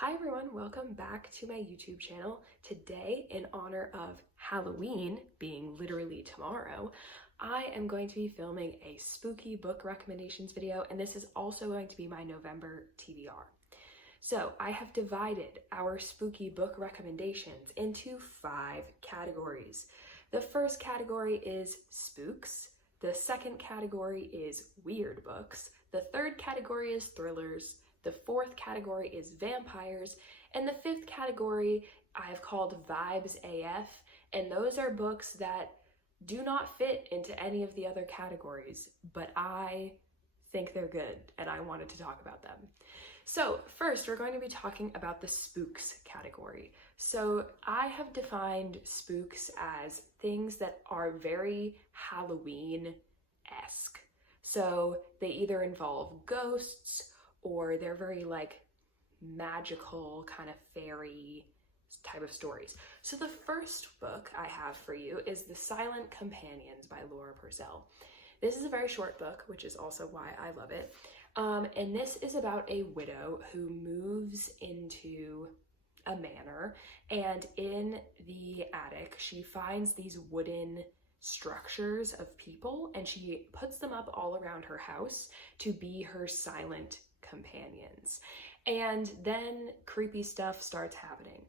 Hi everyone, welcome back to my YouTube channel. Today, in honor of Halloween being literally tomorrow, I am going to be filming a spooky book recommendations video, and this is also going to be my November TBR. So I have divided our spooky book recommendations into 5 categories. The first category is spooks, the second category is weird books, the third category is thrillers, the fourth category is vampires, and the fifth category I've called Vibes AF, and those are books that do not fit into any of the other categories, but I think they're good and I wanted to talk about them. So first, we're going to be talking about the spooks category. So I have defined spooks as things that are very Halloween-esque. So they either involve ghosts or they're very like magical kind of fairy type of stories. So the first book I have for you is The Silent Companions by Laura Purcell. This is a very short book, which is also why I love it. And this is about a widow who moves into a manor, and in the attic she finds these wooden structures of people, and she puts them up all around her house to be her silent companions. And then creepy stuff starts happening.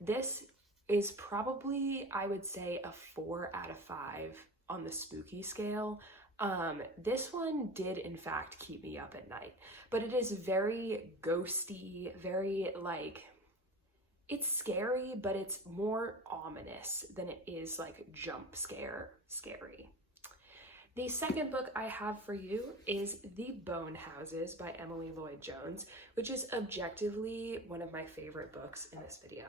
This is probably, I would say, a 4 out of 5 on the spooky scale. This one did in fact keep me up at night, but it is very ghosty, very like, it's scary, but it's more ominous than it is like jump scare scary. The second book I have for you is The Bone Houses by Emily Lloyd Jones, which is objectively one of my favorite books in this video.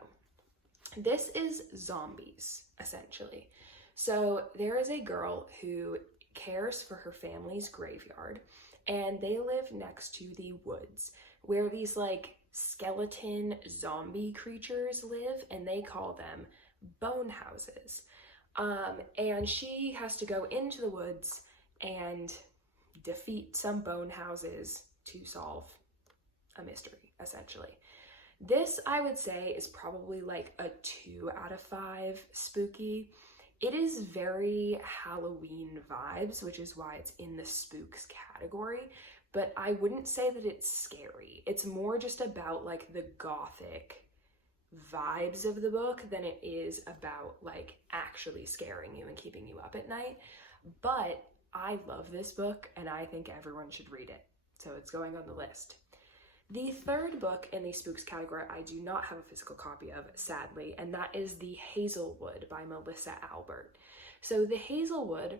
This is zombies, essentially. So there is a girl who cares for her family's graveyard, and they live next to the woods where these like skeleton zombie creatures live, and they call them bone houses. And she has to go into the woods and defeat some bone houses to solve a mystery, essentially. This, I would say, is probably like a 2 out of 5 spooky. It is very Halloween vibes, which is why it's in the spooks category, but I wouldn't say that it's scary. It's more just about like the gothic vibes of the book than it is about like actually scaring you and keeping you up at night. But I love this book and I think everyone should read it, so it's going on the list. The third book in the spooks category I do not have a physical copy of, sadly, and that is The Hazel Wood by Melissa Albert. So The Hazel Wood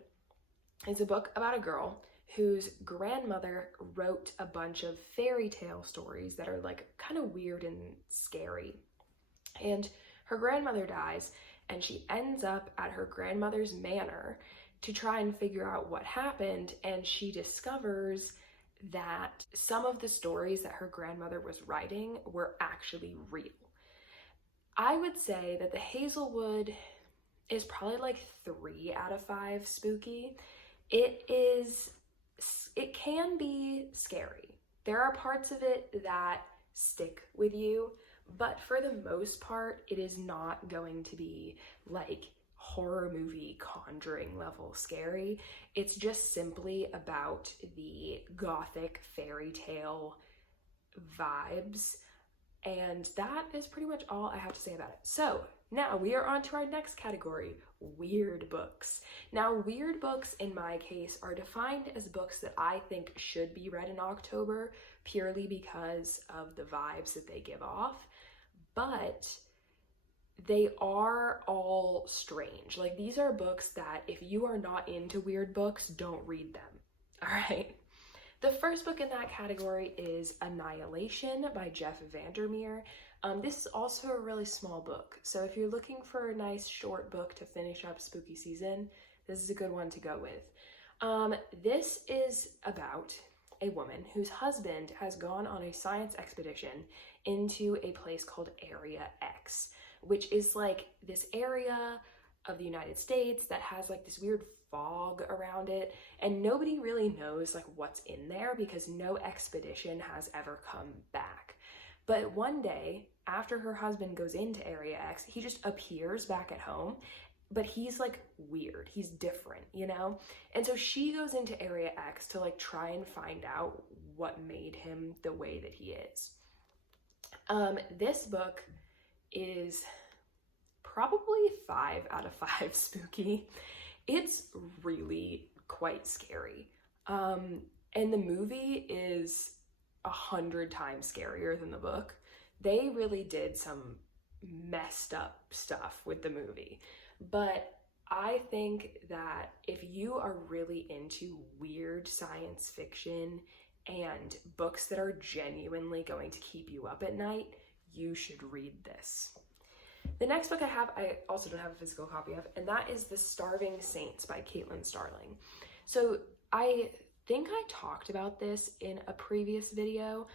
is a book about a girl whose grandmother wrote a bunch of fairy tale stories that are like kind of weird and scary. And her grandmother dies, and she ends up at her grandmother's manor to try and figure out what happened, and she discovers that some of the stories that her grandmother was writing were actually real. I would say that The Hazel Wood is probably like 3 out of 5 spooky. It can be scary. There are parts of it that stick with you, but for the most part, it is not going to be like horror movie Conjuring level scary. It's just simply about the gothic fairy tale vibes, and that is pretty much all I have to say about it. So now we are on to our next category, weird books. Now, weird books in my case are defined as books that I think should be read in October purely because of the vibes that they give off, but they are all strange. Like, these are books that if you are not into weird books, don't read them. All right. The first book in that category is Annihilation by Jeff Vandermeer. This is also a really small book. So if you're looking for a nice short book to finish up spooky season, this is a good one to go with. This is about a woman whose husband has gone on a science expedition into a place called Area X, which is like this area of the United States that has like this weird fog around it, and nobody really knows like what's in there because no expedition has ever come back. But one day, after her husband goes into Area X, he just appears back at home, but he's like weird. He's different, you know? And so she goes into Area X to like try and find out what made him the way that he is. This book is probably 5 out of 5 spooky. It's really quite scary. And the movie is 100 times scarier than the book. They really did some messed up stuff with the movie. But I think that if you are really into weird science fiction and books that are genuinely going to keep you up at night, you should read this. The next book I also don't have a physical copy of, and that is The Starving Saints by Caitlin Starling. So I think I talked about this in a previous video,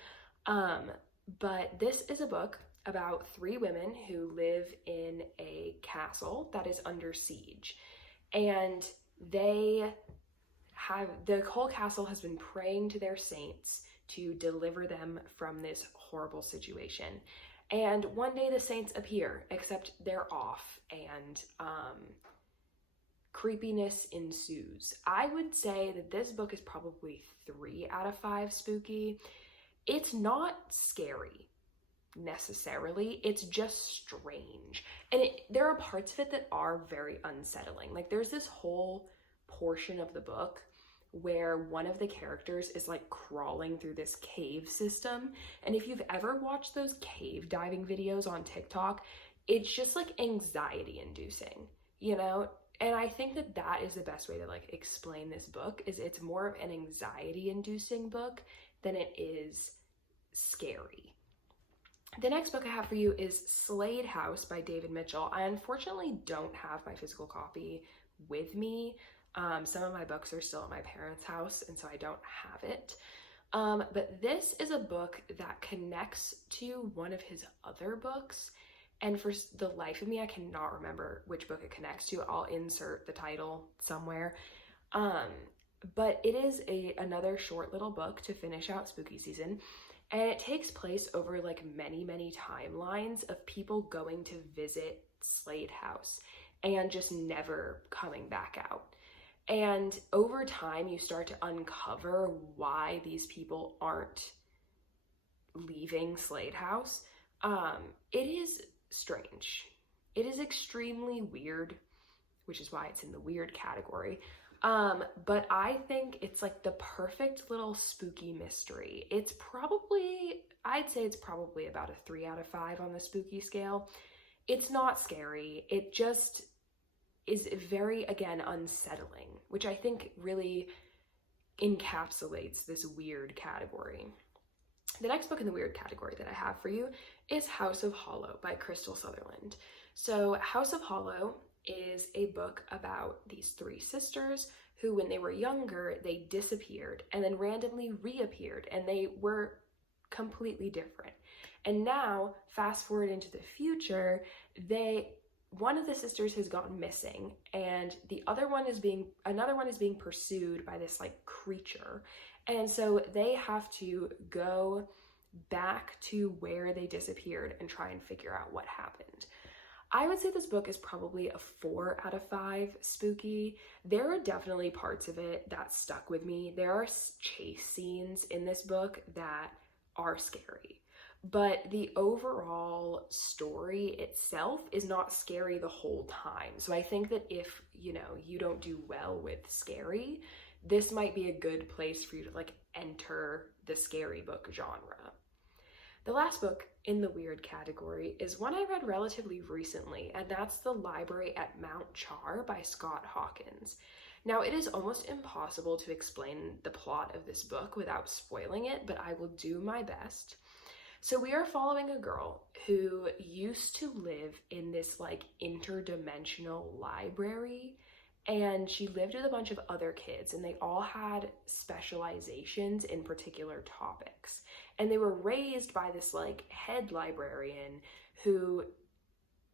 but this is a book about 3 women who live in a castle that is under siege. And the whole castle has been praying to their saints to deliver them from this horrible situation. And one day the saints appear, except they're off, and creepiness ensues. I would say that this book is probably 3 out of 5 spooky. It's not scary necessarily, it's just strange. And there are parts of it that are very unsettling. Like there's this whole portion of the book where one of the characters is like crawling through this cave system. And if you've ever watched those cave diving videos on TikTok, it's just like anxiety inducing, you know? And I think that that is the best way to like explain this book, is it's more of an anxiety inducing book than it is scary. The next book I have for you is Slade House by David Mitchell. I unfortunately don't have my physical copy with me. Some of my books are still at my parents' house, and so I don't have it. But this is a book that connects to one of his other books, and for the life of me, I cannot remember which book it connects to. I'll insert the title somewhere. But it is another short little book to finish out spooky season. And it takes place over like many, many timelines of people going to visit Slade House and just never coming back out. And over time, you start to uncover why these people aren't leaving Slade House. It is strange. It is extremely weird, which is why it's in the weird category. But I think it's like the perfect little spooky mystery. I'd say it's probably about a 3 out of 5 on the spooky scale. It's not scary. It just is very, again, unsettling, which I think really encapsulates this weird category. The next book in the weird category that I have for you is House of Hollow by Crystal Sutherland. So House of Hollow is a book about these 3 sisters who, when they were younger, they disappeared and then randomly reappeared, and they were completely different. And now, fast forward into the future, one of the sisters has gone missing, and another one is being pursued by this like creature. And so they have to go back to where they disappeared and try and figure out what happened. I would say this book is probably a 4 out of 5 spooky. There are definitely parts of it that stuck with me. There are chase scenes in this book that are scary, but the overall story itself is not scary the whole time. So I think that if, you don't do well with scary, this might be a good place for you to like enter the scary book genre. The last book in the weird category is one I read relatively recently, and that's The Library at Mount Char by Scott Hawkins. Now, it is almost impossible to explain the plot of this book without spoiling it, but I will do my best. So we are following a girl who used to live in this like interdimensional library, and she lived with a bunch of other kids, and they all had specializations in particular topics. And they were raised by this like head librarian who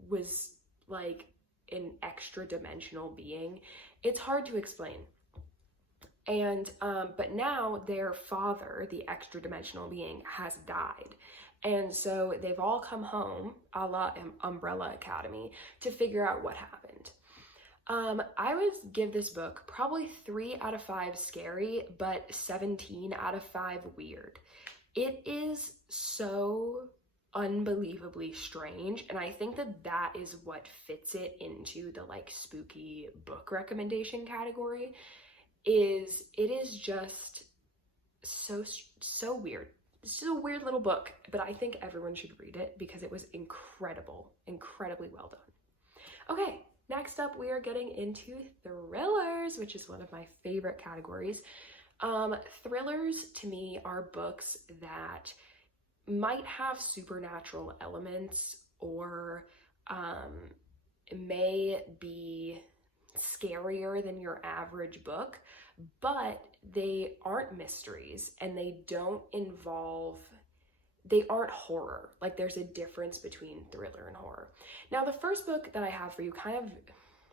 was like an extra dimensional being. It's hard to explain. And but now their father, the extra dimensional being, has died. And so they've all come home, a la Umbrella Academy, to figure out what happened. I would give this book probably 3 out of 5 scary, but 17 out of 5 weird. It is so unbelievably strange, and I think that that is what fits it into the like spooky book recommendation category. It is just so weird. It's just a weird little book, but I think everyone should read it because it was incredibly well done. Okay, next up we are getting into thrillers, which is one of my favorite categories. Thrillers to me are books that might have supernatural elements or may be scarier than your average book, but they aren't mysteries and they aren't horror. Like, there's a difference between thriller and horror. Now, the first book that I have for you kind of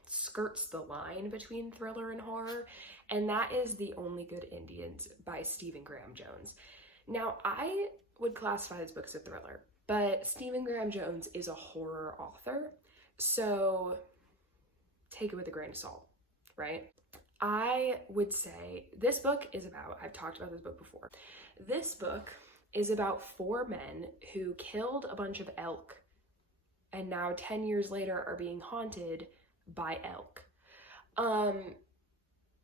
skirts the line between thriller and horror, and that is The Only Good Indians by Stephen Graham Jones. Now, I would classify this book as a thriller, but Stephen Graham Jones is a horror author, so take it with a grain of salt, right? I would say this book is about, I've talked about this book before, this book is about 4 men who killed a bunch of elk and now 10 years later are being haunted by elk.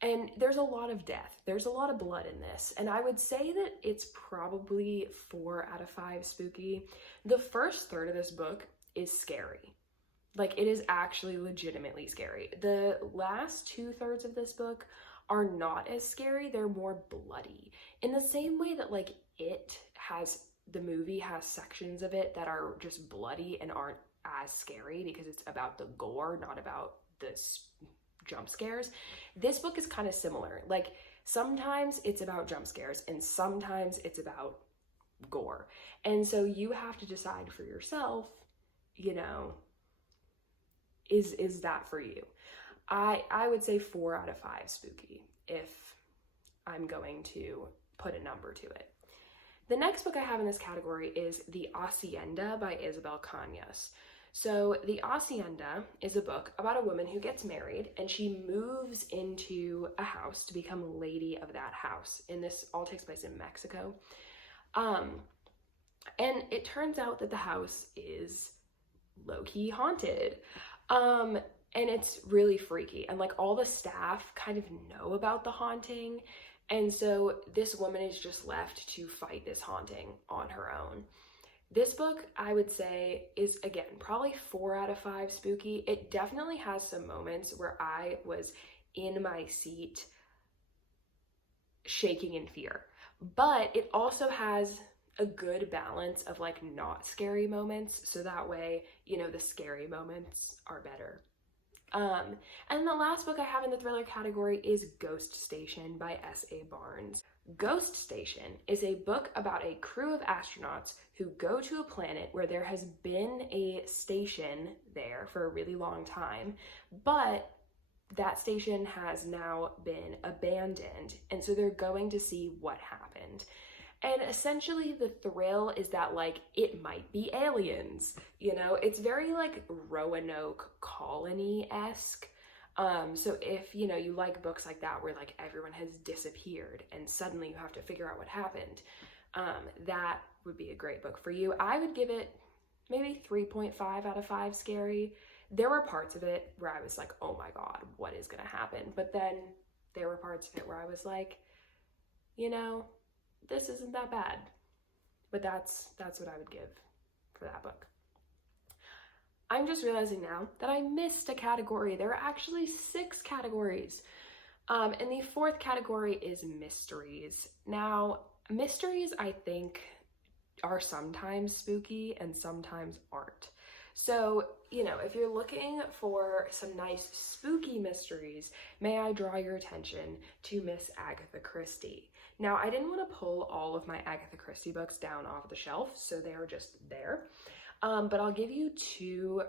And there's a lot of death. There's a lot of blood in this. And I would say that it's probably 4 out of 5 spooky. The first third of this book is scary. Like, it is actually legitimately scary. The last 2/3 of this book are not as scary. They're more bloody. In the same way that, like, the movie has sections of it that are just bloody and aren't as scary because it's about the gore, not about the jump scares. This book is kind of similar. Like, sometimes it's about jump scares and sometimes it's about gore. And so you have to decide for yourself, you know, is that for you? I would say 4 out of 5 spooky if I'm going to put a number to it. The next book I have in this category is The Hacienda by Isabel Cañas. So The Hacienda is a book about a woman who gets married and she moves into a house to become lady of that house. And this all takes place in Mexico. And it turns out that the house is low-key haunted. And it's really freaky. And like, all the staff kind of know about the haunting. And so this woman is just left to fight this haunting on her own. This book, I would say, is, again, probably 4 out of 5 spooky. It definitely has some moments where I was in my seat shaking in fear. But it also has a good balance of like not scary moments, so that way, you know, the scary moments are better. And the last book I have in the thriller category is Ghost Station by S.A. Barnes. Ghost Station is a book about a crew of astronauts who go to a planet where there has been a station there for a really long time, but that station has now been abandoned, and so they're going to see what happened. And essentially the thrill is that, like, it might be aliens, you know? It's very, like, Roanoke Colony-esque. So if, you know, you like books like that where, like, everyone has disappeared and suddenly you have to figure out what happened, that would be a great book for you. I would give it maybe 3.5 out of 5 scary. There were parts of it where I was like, oh my God, what is gonna happen? But then there were parts of it where I was like, you know, this isn't that bad. But that's what I would give for that book. I'm just realizing now that I missed a category. There are actually 6 categories. And the 4th category is mysteries. Now, mysteries, I think, are sometimes spooky and sometimes aren't. So, you know, if you're looking for some nice spooky mysteries, may I draw your attention to Miss Agatha Christie. Now, I didn't want to pull all of my Agatha Christie books down off the shelf, so they are just there. But I'll give you 2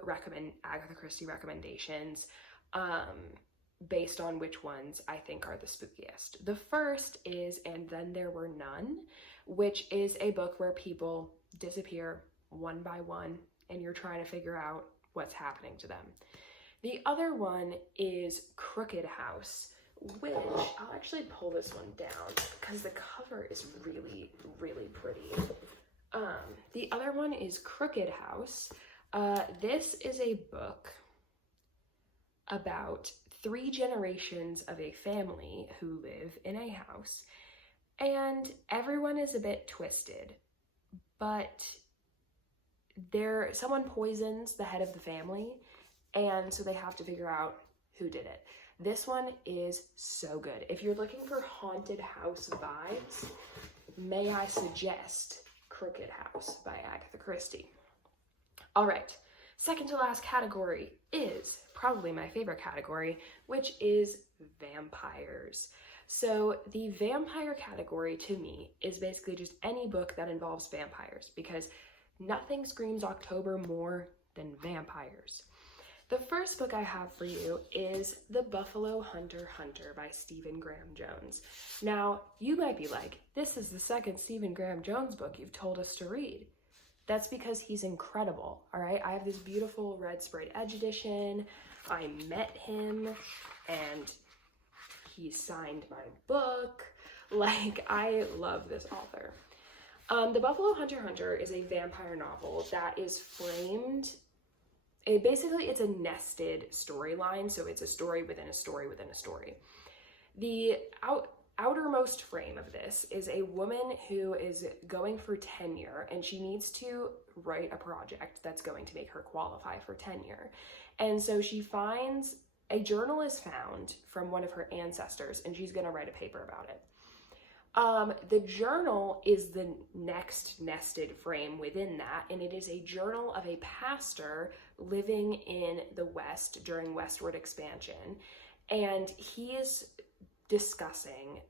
Agatha Christie recommendations based on which ones I think are the spookiest. The first is And Then There Were None, which is a book where people disappear one by one, and you're trying to figure out what's happening to them. The other one is Crooked House, which I'll actually pull this one down because the cover is really, really pretty. The other one is Crooked House. This is a book about 3 generations of a family who live in a house, and everyone is a bit twisted, but someone poisons the head of the family, and so they have to figure out who did it. This one is so good. If you're looking for haunted house vibes, may I suggest Crooked House by Agatha Christie. All right, second to last category is probably my favorite category, which is vampires. So the vampire category to me is basically just any book that involves vampires, because nothing screams October more than vampires. The first book I have for you is The Buffalo Hunter Hunter by Stephen Graham Jones. Now, you might be like, this is the second Stephen Graham Jones book you've told us to read. That's because he's incredible, all right? I have this beautiful red sprayed edge edition. I met him and he signed my book. Like, I love this author. The Buffalo Hunter Hunter is a vampire novel that is framed, it's a nested storyline, so it's a story within a story within a story. The outermost frame of this is a woman who is going for tenure, and she needs to write a project that's going to make her qualify for tenure. And so she finds a journal is found from one of her ancestors, and she's going to write a paper about it. The journal is the next nested frame within that, and it is a journal of a pastor living in the West during westward expansion, and he is discussing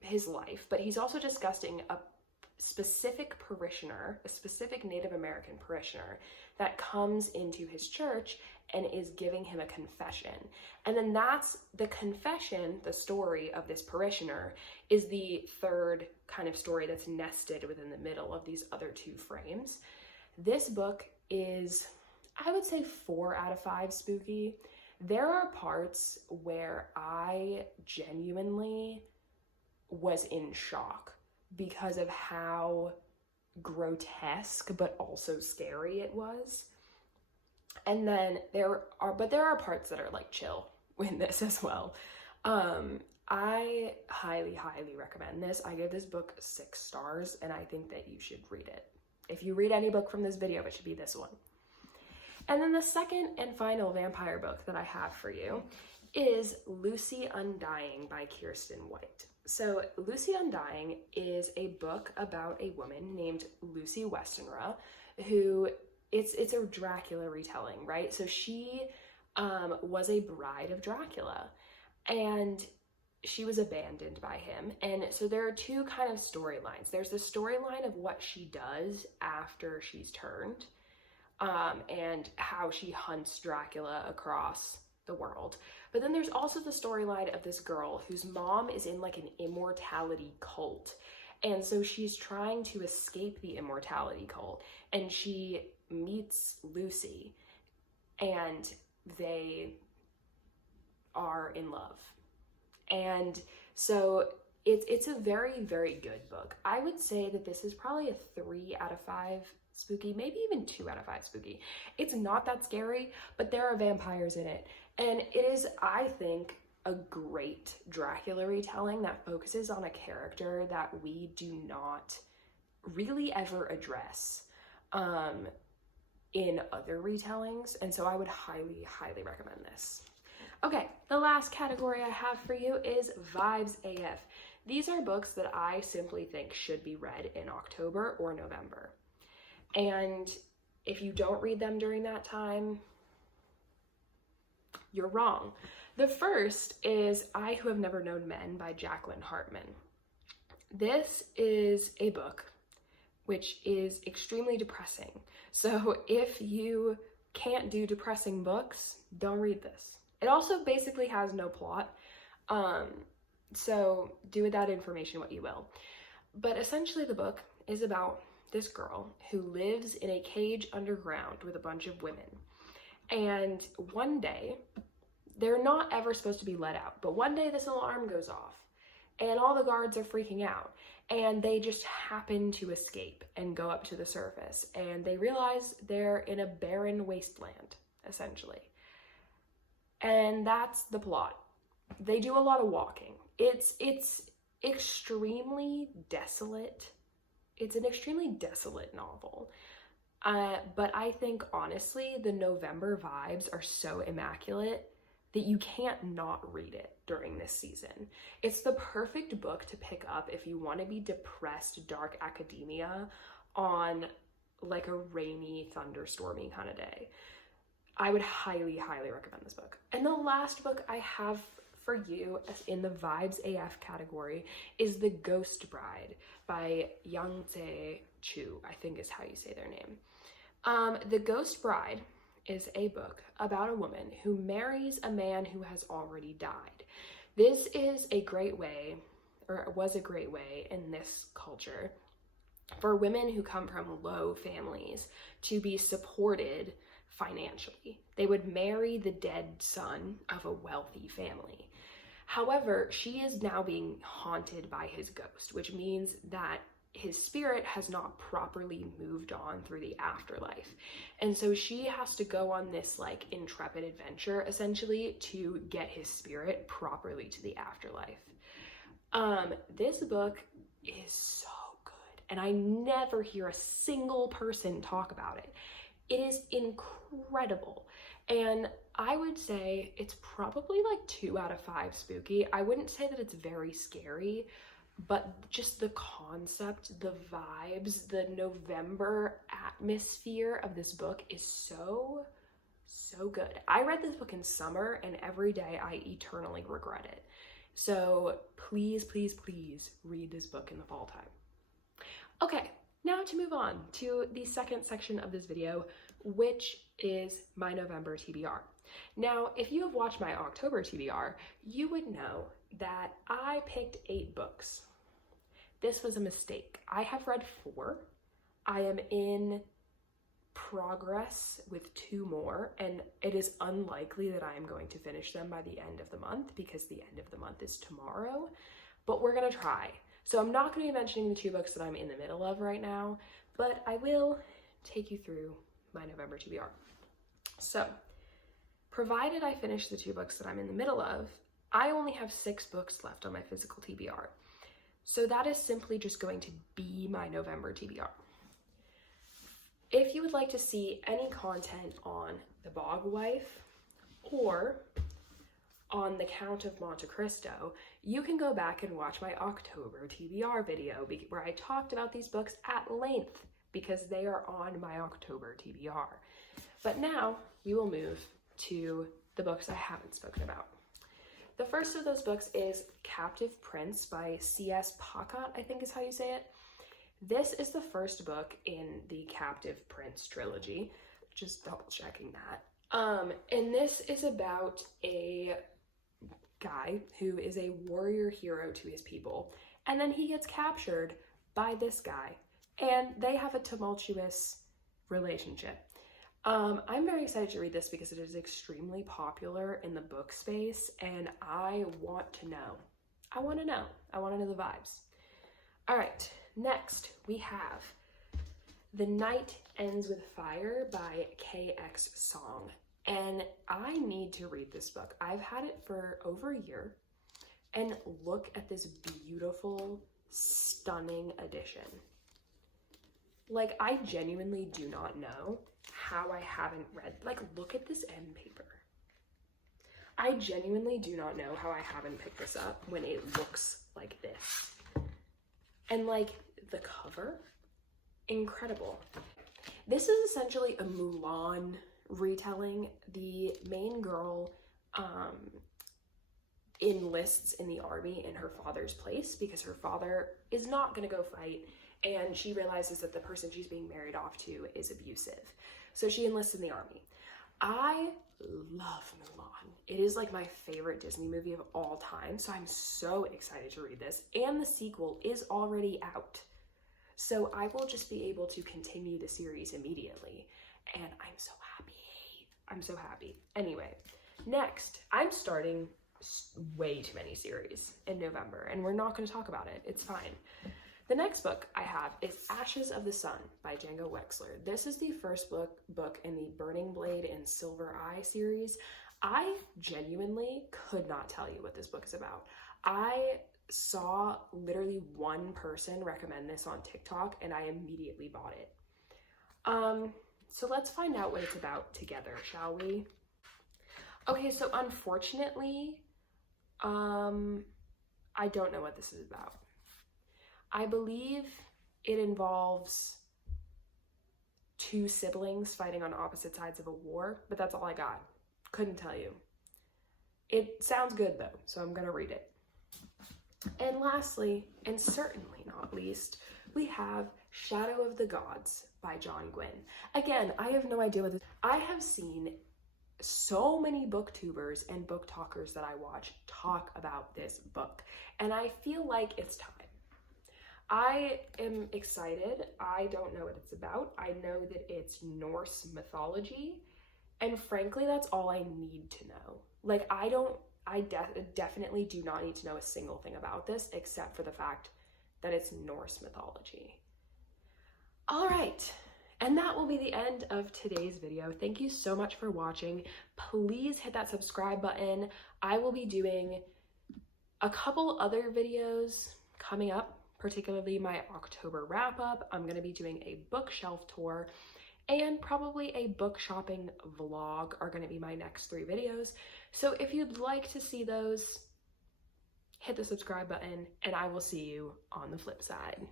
his life, but he's also discussing a specific parishioner, a specific Native American parishioner that comes into his church and is giving him a confession. And then that's the confession, the story of this parishioner, is the third kind of story that's nested within the middle of these other 2 frames. This book is, I would say, 4 out of 5 spooky. There are parts where I genuinely was in shock because of how grotesque but also scary it was. And then there are parts that are like chill in this as well. I highly recommend this. I give this book 6 stars, and I think that you should read it. If you read any book from this video, it should be this one. And then the second and final vampire book that I have for you is Lucy Undying by Kiersten White. So Lucy Undying is a book about a woman named Lucy Westenra, who it's a Dracula retelling, right? So she was a bride of Dracula, and she was abandoned by him. And so there are 2 kind of storylines. There's the storyline of what she does after she's turned, and how she hunts Dracula across the world. But then there's also the storyline of this girl whose mom is in like an immortality cult. And so she's trying to escape the immortality cult, and she meets Lucy, and they are in love. And so it's a very, very good book. I would say that this is probably a 3 out of 5 spooky, maybe even 2 out of 5 spooky. It's not that scary, but there are vampires in it. And it is, I think, a great Dracula retelling that focuses on a character that we do not really ever address in other retellings. And so I would highly recommend this. Okay, the last category I have for you is Vibes AF. These are books that I simply think should be read in October or November. And if you don't read them during that time, you're wrong. The first is I Who Have Never Known Men by Jacqueline Hartman. This is a book which is extremely depressing. So if you can't do depressing books, don't read this. It also basically has no plot. So do with that information what you will. But essentially the book is about this girl who lives in a cage underground with a bunch of women. And one day, they're not ever supposed to be let out, but one day this alarm goes off and all the guards are freaking out, and they just happen to escape and go up to the surface, and they realize they're in a barren wasteland, essentially. And that's the plot. They do a lot of walking. It's extremely desolate. It's an extremely desolate novel. But I think, honestly, the November vibes are so immaculate that you can't not read it during this season. It's the perfect book to pick up if you want to be depressed, dark academia on like a rainy, thunderstormy kind of day. I would highly, highly recommend this book. And the last book I have for you in the Vibes AF category is The Ghost Bride by Yangtze Chu, I think is how you say their name. The Ghost Bride is a book about a woman who marries a man who has already died. This is a great way, or it was a great way in this culture, for women who come from low families to be supported financially. They would marry the dead son of a wealthy family. However, she is now being haunted by his ghost, which means that his spirit has not properly moved on through the afterlife. And so she has to go on this like intrepid adventure essentially to get his spirit properly to the afterlife. This book is so good, and I never hear a single person talk about it. It is incredible. And I would say it's probably like 2 out of 5 spooky. I wouldn't say that it's very scary, but just the concept, the vibes, the November atmosphere of this book is so, so good. I read this book in summer, and every day I eternally regret it. So please, please, please read this book in the fall time. Okay, now to move on to the second section of this video, which is my November TBR. Now, if you have watched my October TBR, you would know that I picked 8 books. This was a mistake. I have read 4. I am in progress with 2 more, and it is unlikely that I am going to finish them by the end of the month because the end of the month is tomorrow, but we're gonna try. So I'm not gonna be mentioning the 2 books that I'm in the middle of right now, but I will take you through my November TBR. So, provided I finish the 2 books that I'm in the middle of, I only have 6 books left on my physical TBR. So that is simply just going to be my November TBR. If you would like to see any content on the Bog Wife or on the Count of Monte Cristo, you can go back and watch my October TBR video where I talked about these books at length because they are on my October TBR. But now we will move to the books I haven't spoken about. The first of those books is Captive Prince by C.S. Pacat, I think is how you say it. This is the first book in the Captive Prince trilogy, just double checking that. And this is about a guy who is a warrior hero to his people, and then he gets captured by this guy, and they have a tumultuous relationship. I'm very excited to read this because it is extremely popular in the book space, and I want to know. I want to know the vibes. All right, next we have The Night Ends with Fire by KX Song, and I need to read this book. I've had it for over a year, and look at this beautiful, stunning edition. Like, I genuinely do not know how I haven't read, like, look at this end paper. I genuinely do not know how I haven't picked this up when it looks like this. And like, the cover, incredible. This is essentially a Mulan retelling. The main girl enlists in the army in her father's place because her father is not gonna go fight, and she realizes that the person she's being married off to is abusive. So she enlists in the army. I love Mulan. It is like my favorite Disney movie of all time, so I'm so excited to read this. And the sequel is already out. So I will just be able to continue the series immediately. And I'm so happy. I'm so happy. Anyway, next, I'm starting way too many series in November, and we're not going to talk about it. It's fine. The next book I have is Ashes of the Sun by Django Wexler. This is the first book in the Burning Blade and Silver Eye series. I genuinely could not tell you what this book is about. I saw literally one person recommend this on TikTok, and I immediately bought it. So let's find out what it's about together, shall we? Okay, so unfortunately, I don't know what this is about. I believe it involves two siblings fighting on opposite sides of a war, but that's all I got. Couldn't tell you. It sounds good though, so I'm gonna read it. And lastly, and certainly not least, we have Shadow of the Gods by John Gwynne. Again, I have no idea what this is. I have seen so many booktubers and book talkers that I watch talk about this book, and I feel like it's time. I am excited. I don't know what it's about. I know that it's Norse mythology, and frankly, that's all I need to know. Like, I definitely do not need to know a single thing about this except for the fact that it's Norse mythology. All right, and that will be the end of today's video. Thank you so much for watching. Please hit that subscribe button. I will be doing a couple other videos coming up, particularly my October wrap up. I'm gonna be doing a bookshelf tour, and probably a book shopping vlog are gonna be my next 3 videos. So if you'd like to see those, hit the subscribe button, and I will see you on the flip side.